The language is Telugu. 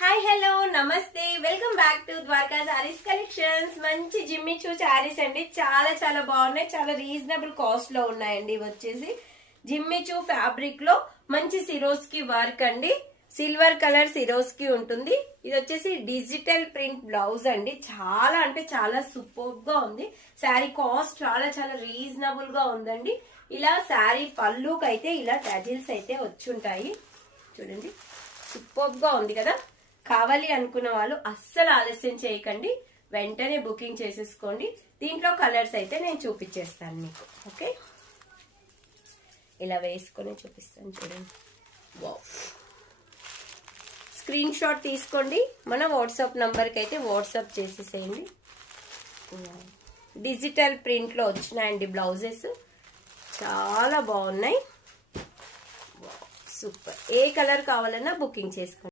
హాయ్ హలో నమస్తే welcome back to Dwaraka saris collections. మంచి జిమ్మిచూ శారీస్ అండి. చాలా చాలా బాగున్నాయి. చాలా రీజనబుల్ కాస్ట్ లో ఉన్నాయండి. ఇవి వచ్చేసి జిమ్మిచూ ఫ్యాబ్రిక్ లో మంచి సిరోస్ కి వర్క్ అండి. సిల్వర్ కలర్ సిరోస్ కి ఉంటుంది. ఇది వచ్చేసి డిజిటల్ ప్రింట్ బ్లౌజ్ అండి. చాలా అంటే చాలా సూపర్ గా ఉంది. శారీ కాస్ట్ చాలా చాలా రీజనబుల్ గా ఉందండి. ఇలా శారీ పళ్ళుకి అయితే ఇలా టజిల్స్ అయితే వచ్చి ఉంటాయి. చూడండి సూపర్ గా ఉంది కదా. కావాలి అనుకున్న వాళ్ళు అస్సలు ఆలస్యం చేయకండి, వెంటనే బుకింగ్ చేసేసుకోండి. దీంట్లో కలర్స్ అయితే నేను చూపించేస్తాను మీకు. ఓకే, ఇలా వేసుకొని చూపిస్తాను చూడండి. వావ్, స్క్రీన్ షాట్ తీసుకోండి. మన వాట్సాప్ నంబర్కి అయితే వాట్సాప్ చేసేసేయండి. డిజిటల్ ప్రింట్లో వచ్చినాయండి బ్లౌజెస్, చాలా బాగున్నాయి. సూపర్. ఏ కలర్ కావాలన్నా బుకింగ్ చేసుకోండి.